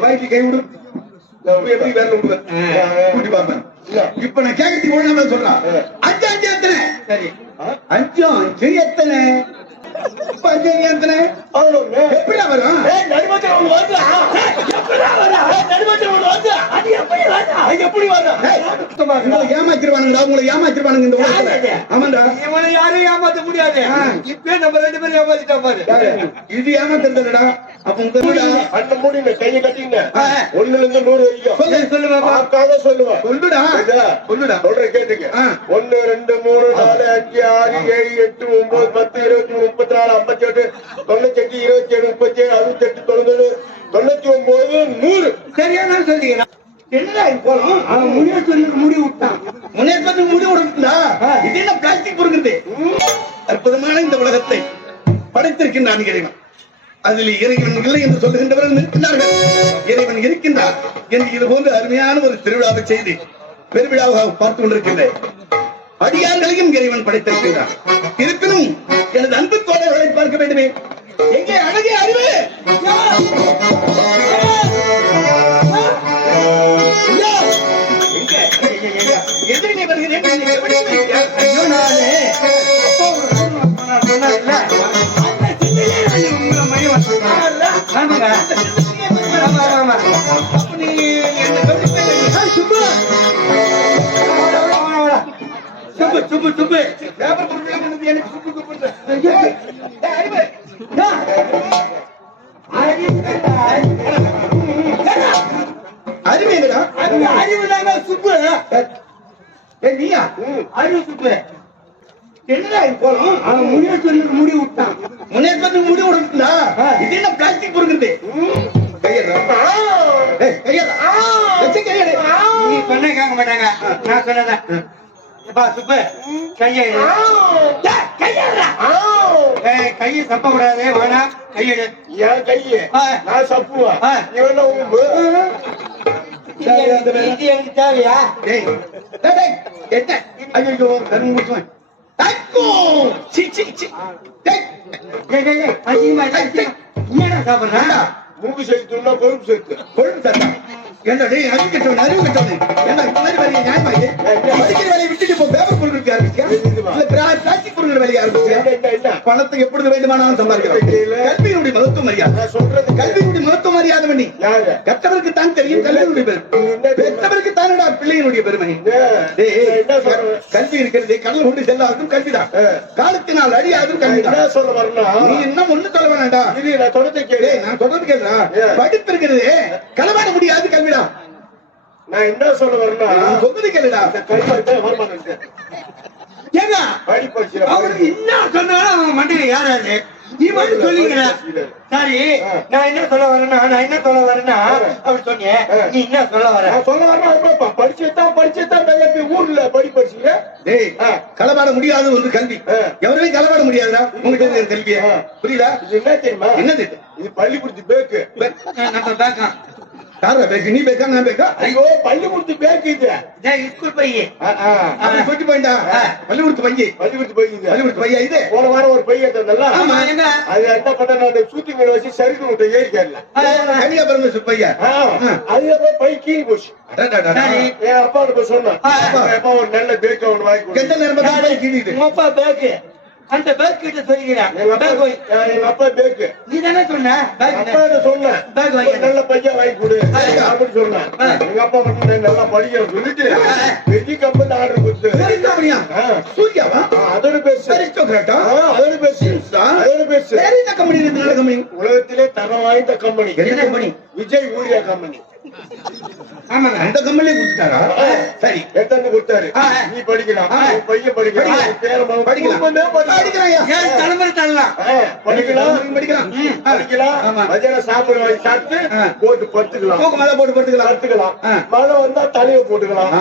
பாய்க்கு கை விடு எப்படி வேலை விடுவேன் கூட்டி பாப்பேன். இப்ப நான் கேட்கறதுக்கு ஒழுங்கா சொல்றான். அஞ்சு அஞ்சு எத்தனை? சரி, அஞ்சும் அஞ்சு எத்தனை? இப்ப அஞ்சு அஞ்சு எத்தனை? எப்படிடா வரும்? ஏமாத்திருவானுங்கடா, உங்களை ஏமாத்திருவானுங்க இந்த உலகத்துல. ஆமாண்டா, இவனை யாரும் ஏமாத்த முடியாது. இப்ப நம்ம 2 பேரும் ஏமாத்திட்டா பாரு. இது ஏமாத்துறதுடா. அப்ப உங்க அந்த மூடிங்க கையை கட்டிங்க 1 இருந்து 100 வரைக்கும் சொல்லு பாப்பா. சொல்லுவா சொல்லுடா சொல்லுடா சொல்றேன் கேட்டுங்க. 1 2 3 4 5 6 7 8 9 10 20 34 58 98 27 37 68 99 100. சரியா நான் சொல்லிக்கிறேன். என்னடா இது போலாம்? அவன் முன்னேற்றத்துக்கு முடி விட்டான். முன்னேற்றத்துக்கு முடி விடுறா. இது என்ன பிளாஸ்டிக் பொருக்குது? அற்புதமான இந்த உலகத்தை படைத்திருக்கின்றான் இறைவன். அதில் இறைவன் இல்லை என்று சொல்லுகின்றவர்கள் இருக்கின்றார்கள். இறைவன் இருக்கின்றார் என்று இது போன்ற அருமையான ஒரு திருவிழாவை செய்து பெருவிழாவாக பார்த்துக் கொண்டிருக்கின்றேன். அடியார்களையும் இறைவன் படைத்திருக்கின்றார். இருப்பினும் எனது அன்பு தோழர்களை பார்க்க வேண்டுமே. எங்கே அழகே அறிவு? எதிரிலே வருகிறேன். என்னடா இது போலாம்? அவன் முன்னேற்றத்துக்கு முடி விட்டான். முன்னேற்றத்துக்கு முடி விடுறா. இது என்ன பிளாஸ்டிக் பொருக்குது? நீ சொன்ன கேட்க மாட்டாங்க. நான் சொன்னதான் கையை சப்ப கூடாது. வேணா கையெடு. என் கையை நான் சப்புவா? எனக்கு தேவையா? என்ன ஐயோ கரும்புச்சுவன் சாப்பிடுறா. மூக்கு சேர்த்துனா கொழுப்பு சேர்த்து கொழுப்பு சேர்த்தா என்னடி அறிவு கட்டவன் அறிவு கட்டவன் என்ன இந்த மாதிரி வேலையை நியாயமாயி படிக்கிற வேலையை விட்டுட்டு இப்போ பேப்பர் பொருட்களுக்கு ஆரம்பிச்சியா? பிளாஸ்டிக் பொருட்கள் வேலையை ஆரம்பிச்சியா? பணத்தை எப்பொழுது வேண்டுமானாலும் சம்பாதிக்கிறோம். கல்வியினுடைய மகத்துவம் மரியாதை சொல்றது. கல்வியினுடைய மகத்துவம் மரியாதை பண்ணி கற்றவருக்கு தான் தெரியும் கல்வியினுடைய பெருமை. பெற்றவருக்கு தானடா பிள்ளையினுடைய பெருமை. கல்வி இருக்கிறது கடல் கொண்டு செல்லாதும் கல்விதான். காலத்தினால் அழியாதும் கல்விதான். சொல்ல வரலாம். நீ இன்னும் ஒண்ணு சொல்ல வேணாண்டா. நான் தொடர்ந்து கேளு. நான் தொடர்ந்து கேள்றா. படிப்பு இருக்கிறது களவாட முடியாது கல்விதான். நான் என்ன சொல்ல வரேன்னா சொன்னது கேளுடா. ஏங்க அவருக்கு என்ன சொன்னாலும் அவங்க மண்டையில யாராது நீ மட்டும் சொல்லிக்கிற. சரி, நான் என்ன சொல்ல வரேன்னா அவர் சொன்னேன். நீ என்ன சொல்ல வர? சொல்ல வரேன் படிச்சுதான் ஊர்ல படிச்சு களவாட முடியாது ஒன்று கல்வி. எவருமே களவாட முடியாதுடா. உங்களுக்கு கல்வியா புரியுதா? என்ன தெரியுமா? என்னது இது? பள்ளிக்கூடத்து பேக்கு. நம்ம பேக்கா நீ பேக்கா நான் பேக்கா? ஐயோ பள்ளிக்கூடத்து பேக்கு இது. ஸ்கூல் பைய சொட்டு போயிட்டா. பள்ளிக்கூடத்து பையா இது. போன வாரம் ஒரு பைய தந்தல. அது என்ன பண்ண சூத்தி மேல வச்சு சருக்கு விட்டு ஏறிக்கல. கன்னியாபுரம் பையா. அது பை கீழ் போச்சு. என் அப்பா சொன்னேன். அப்பா ஒரு நல்ல பேக்கு ஒன்று வாங்கி எந்த நேரம் கீழிது. அப்பா பேக்கு அந்த பேக் கிட்ட சொல்லிக்கிறேன். எங்க அப்பா பேக்கு நீ தானே சொன்ன. சொன்னேன் நல்ல பையன் வாங்கி கொடு அப்படின்னு சொன்னேன். எங்க அப்பா மட்டும் நல்லா படிக்க சொல்லிட்டு பெரிய கம்பெனி ஆர்டர் கொடுத்து சூர்யாவா அதோட பேசு அதோட பேசு கம்பெனி நல்ல கம்பெனி உலகத்திலே தரம் வாய்ந்த கம்பெனி. என்ன கம்பெனி? விஜய் ஊரியா கம்பெனி. ஆமா அந்த கம்பெனிலே கொடுத்தாரா? சரி எடுத்து கொடுத்தாரு. நீ படிக்கலாம், பையன் படிக்கலாம், பேரன் படிக்கலாம். தலைமுறை தரலாம். படிக்கலாம். மதியானம் சாப்பிட வாங்கி சாப்பிட்டு போட்டு படுத்துக்கலாம். மழை போட்டு படுத்துக்கலாம். மழை வந்தா தலையை போட்டுக்கலாம்.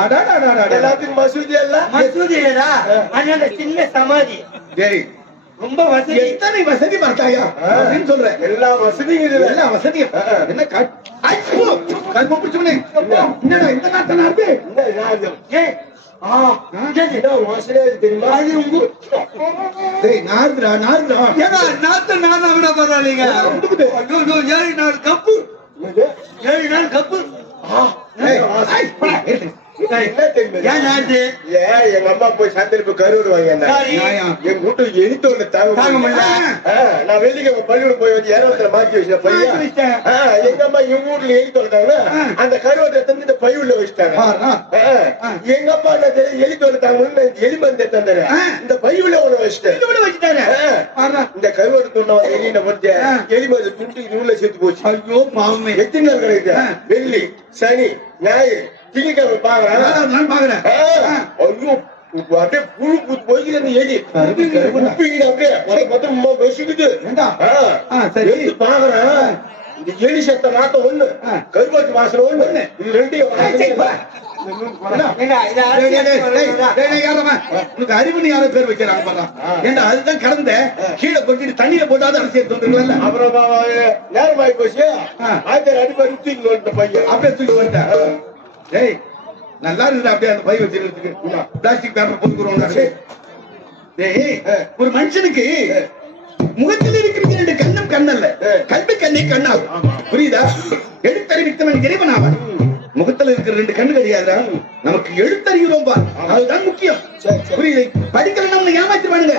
எல்லாத்துக்கும் மசூதி எல்லாம் மசூதி இல்லடா. அதனால சின்ன சமாதி. ரொம்ப வசதி. எத்தனை வசதி பார்த்தாயா அப்படின்னு சொல்றேன். எல்லா வசதியும் எல்லா வசதியும் என்ன என்னடா இந்த நாட்டை தெரியுமா? டேய் நார்துடா நார்துடா. ஏங்க நாத்து நானா விட பரவாயில்லைங்க. ஐயோ 7 நாள் கப்பு 7 நாள் கப்பு. என்ன தெரியுமா? ஏன் நாத்து? எங்க அம்மா போய் சந்தையில போய் கருவிடுவாங்க. எங்க வீட்டுக்கு எரித்து ஒண்ணு தாங்க முடியல. நான் வெள்ளிக்கிழமை பள்ளிக்கூடம் போய் வந்து இரவத்துல மாற்றி வச்சேன் பையன். எங்க அம்மா இவங்க வீட்டுல எரித்து வந்தாங்கன்னா அந்த கருவத்தை தந்து இந்த பையுள்ள வச்சுட்டாங்க. எங்க அப்பா என்ன தெரியும், எலி தோல் தாங்க எலி மருந்து தந்தாரு, இந்த பையுள்ள ஒண்ணு வச்சுட்டாரு. இந்த கருவத்தை துண்ண வந்து எலின வந்து எலி மருந்து துண்டு இது உள்ள சேர்த்து போச்சு. ஐயோ பாவமே. எத்தனை நாள் கிடைக்குது? வெள்ளி சனி ஞாயிறு திங்கக்கிழமை பாக்குறேன். ஐயோ அப்படியே புழு பூத்து போய்க்குது அந்த எலி. அப்படியே வசிக்குது. பாக்குறேன் இந்த எலி செத்த நாட்டம் ஒண்ணு, கருவாட்டு வாசனை ஒண்ணு, இது ரெண்டையும் அறிவு யாரோ பேர் வச்சாங்க. அதுதான் கடந்த கீழே கொட்டிட்டு தண்ணியில போட்டாவது அரசியல் வந்துருக்கல. அப்புறம் நேரம் ஆகி போச்சு. அடிப்படை தூக்கி வந்துட்ட பையன், அப்படியே தூக்கி வந்துட்டேன். ஏய் நல்லா இருக்குது அப்படியே அந்த பை வச்சிருக்கிறதுக்கு பிளாஸ்டிக் பேப்பர் பொதுக்குறோம். ஒரு மனுஷனுக்கு முகத்தில் இருக்கிற 2 கண்ணும் கண்ணல்ல, கல்வி கண்ணே கண்ணாகும். புரியுதா? எழுத்தறிவித்தவன் இறைவன் ஆவான். முகத்துல இருக்கிற 2 கண்ணு கிடையாதா? நமக்கு எழுத்தறிகிறோம் பார், அதுதான் முக்கியம். புரியுது? படிக்கல ஏமாத்திருவானுங்க.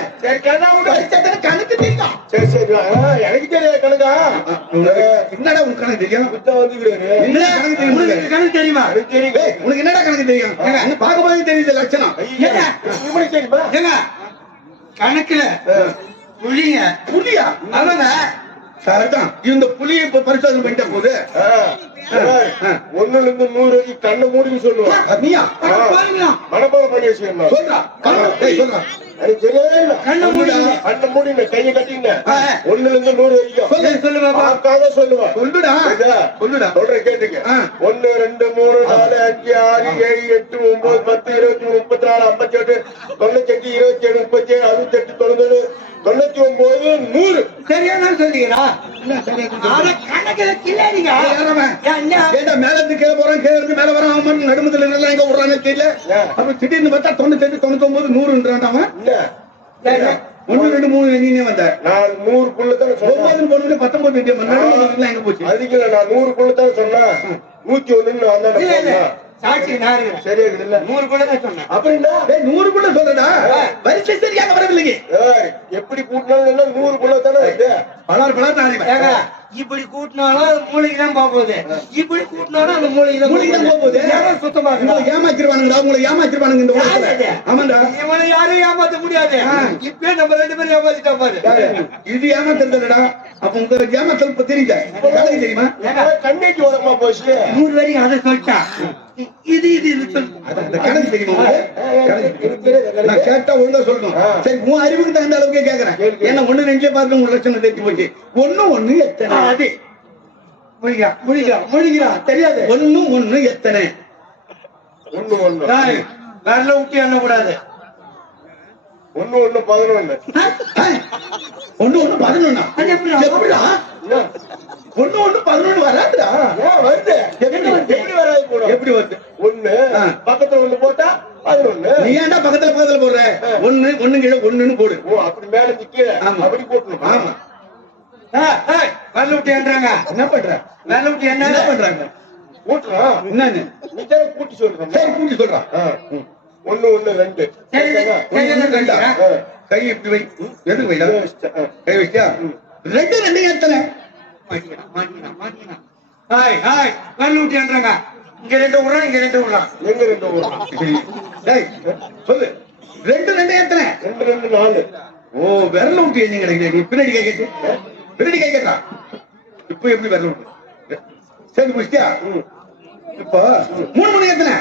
கணக்கு தெரியும். சரி சரி எனக்கு தெரியாது கணக்கா. என்னடா உனக்கு கணக்கு தெரியும்? கணக்கு தெரியுமா? உனக்கு என்னடா கணக்கு தெரியும்? பார்க்கும்போது தெரியுது லட்சணம். ஏங்க கணக்குல புளிங்க புளியா? அதாங்க சரிதான். இந்த புளியை இப்ப பரிசோதனை பண்ணிட்ட போது 1ல இருந்து 100 வரைக்கும் கண்ணை மூடி சொல்லுவான். நீயா மனப்பாடம் பண்ணி வச்சுக்கணும். சொல்றா சொல்றா. கண்ணை மூடி கையை கட்டிங்க 1ல இருந்து 100 வரைக்கும் சொல்லுவாங்க. சொல்லுவா சொல்லுடா சொல்லுடா சொல்ற கேட்டுங்க. 1 2 3 4 5 6 7 8 9 10 23 34 58 98 27 37 68 99 99 100. சரியா சொல்றீங்களா? மேல இருந்து கீழே போறான், கீழே இருந்து மேல வரான், நடுமத்துல எல்லாம் எங்க விடுறாங்க தெரியல. அப்ப திடீர்னு பார்த்தா 98 99 100ன்றான். 1 2 3 நீனே வந்த. நான் 100க்குள்ளதான் சொன்னேன். 19 19 எங்க போச்சு? அதுக்கு நான் 100க்குள்ளதான் சொன்னேன். 101 வந்தா சாட்சி நாரு சரியா இருக்குல்ல? 100க்குள்ளதான் சொன்னேன். அப்படின்னா 100க்குள்ள சொல்றடா, வரிசை சரியாக வரவில்லைங்க. எப்படி கூட்டினாலும் 100க்குள்ளதானே இருக்கு. பலார் நானே இப்படி கூட்டினாலும் மூளைக்கு தான் போகுது, இப்படி கூட்டினாலும் அந்த மூளைக்கு தான் போகுது. சுத்தமா ஏமாத்திருவானுங்க, உங்களை ஏமாத்திருவானுங்க இந்த உலகத்துல. ஆமாண்டா, இவனை யாரும் ஏமாத்த முடியாது. இப்ப நம்ம 2 பேரும் ஏமாத்திட்டா பாரு. இது ஏமாத்துறதுடா. அப்ப உங்களுக்கு ஏமாத்தல் இப்ப தெரியுதா? தெரியுமா? கண்ணேட்டி உரமா போச்சு 100 வரைக்கும் அதை சொல்லிட்டா. இது கணக்கு தெரியுமா? நான் கேட்டா ஒழுங்கா சொல்லணும். சரி உன் அறிவுக்கு தகுந்த அளவுக்கு கேக்குறேன். ஏன்னா 1 2 பார்த்து உங்க லட்சணம் தெரிஞ்சு போச்சு. 1 1 எத்தனை? அது முடிக்கிறா தெரியாது. 1 1 எத்தனை? 1 1 வரல ஊட்டி என்ன கூடாது. 1 1 11 1 1 11 எப்படிடா? 1 1 11 வராதுடா. வருது. எப்படி வராது? எப்படி வருது? 1 பக்கத்துல 1 போட்டா 11. நீ ஏன்டா பக்கத்துல போடுற? 1 1 கீழே 1ன்னு போடு. ஓ அப்படி மேல இருந்து கீழே அப்படி போடணும். ஆமா. வரல ஊட்டி என்றாங்க. என்ன பண்ற? வரல ஊட்டி என்ன பண்றாங்க? கூட்டுறா. என்னன்னு நீ தான் கூட்டி சொல்ற. சரி கூட்டி சொல்றா. 1 1 2 கை இப்படி வை. எதுக்கு வைடா? கை வச்சியா? 2 2 எத்தனை? வரல ஊட்டி என்றாங்க. இங்க 2 விடுறான், இங்க 2 விடுறான். எங்க 2 விடுறான்? சொல்லு. 2 2 எத்தனை? 2 2 4. ஓ விரல ஊட்டி என்ன கிடைக்குது? பின்னாடி கை கேட்டு பின்னாடி கை கேட்டா இப்ப எப்படி விரல ஊட்டு? சரி முடிச்சியா? இப்ப 3 3 எத்தனை?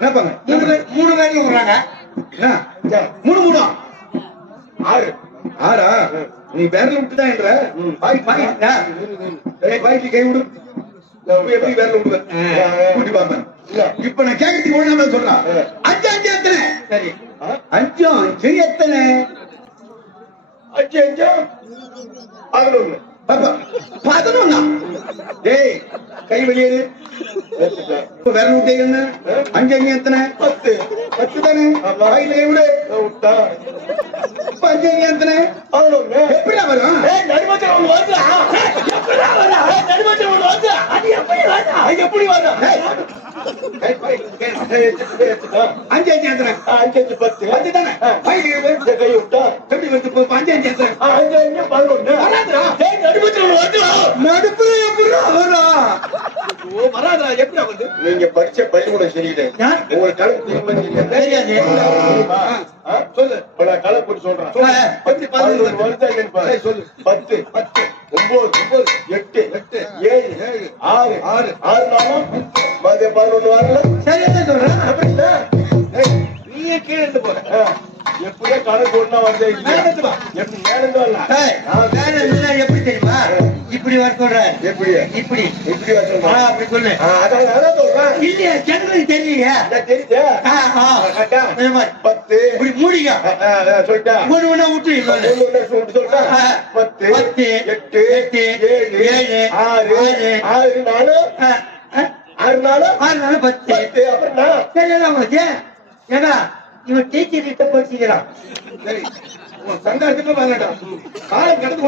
என்னப்பாங்க 3 வரைக்கும் விடுறாங்க. 3 3 6 6ஆ? நீ விரல விட்டுதான் என்ற பாய்க்கு கை விடு. எப்படி விரல விடுவேன் கூட்டி பாப்பேன். இப்ப நான் கேட்கறதுக்கு ஒழுங்கா சொல்றான். 5 5 எத்தனை? சரி 5 5 எத்தனை? 5 5 11 11 டேய் கை வெளியேறு இப்ப விரல் விட்டே என்ன 5 5 எத்தனை 10 10 தானே கையில கை விடு விட்டா 5 5 எத்தனை 11 எப்படிடா வரும் நடுமச்சம் ஒண்ணு வருதா எப்படிடா வரா நடுமச்சம் ஒண்ணு வருதா அது எப்படி வரா எப்படி வரா 5 5 எத்தனை 5 5 10 10 தானே கை விட்டா எப்படி வந்து 5 5 எத்தனை 5 5 11 வராதுடா டேய் நடுமச்சம் ஒண்ணு வருதா நடுப்புல எப்படிடா வரா வராதா எப்படி வந்து நீங்க படிச்ச பள்ளிக்கூடம் சரியில்லை உங்க கணக்கு தெரியாது சொல்லு கலை போட்டு சொல்றேன் எப்படி 11 வருதா சொல்லு 10 10 9 8 8 7 6 6 6 நாளும் மதியம் 11 வரல சரியா சொல்றேன் அப்படி இல்ல நீயே கீழே இருந்து போற எப்படியே கணக்கு ஒண்ணா வந்து எப்படி மேலிருந்து வரல எப்படி தெரியுமா இப்படி வர சொல்ற எப்படி இப்படி இப்படி வர சொல்ற அப்படி சொல்லு அதான் சொல்றேன் இல்லையா ஜனங்களுக்கு தெரியலையா தெரியுது 10 இப்படி மூடிங்க சொல்லிட்டேன் ஒண்ணு ஒண்ணா விட்டு சொல்லிட்டா 10 8 8 7 6 6 4 6 4 10 அப்புறம் சரியா ஏன்னா இவன் டீச்சர் கிட்ட படிச்சுக்கிறான் சரி சந்தாரத்துக்கு வரடா காலம் கடந்து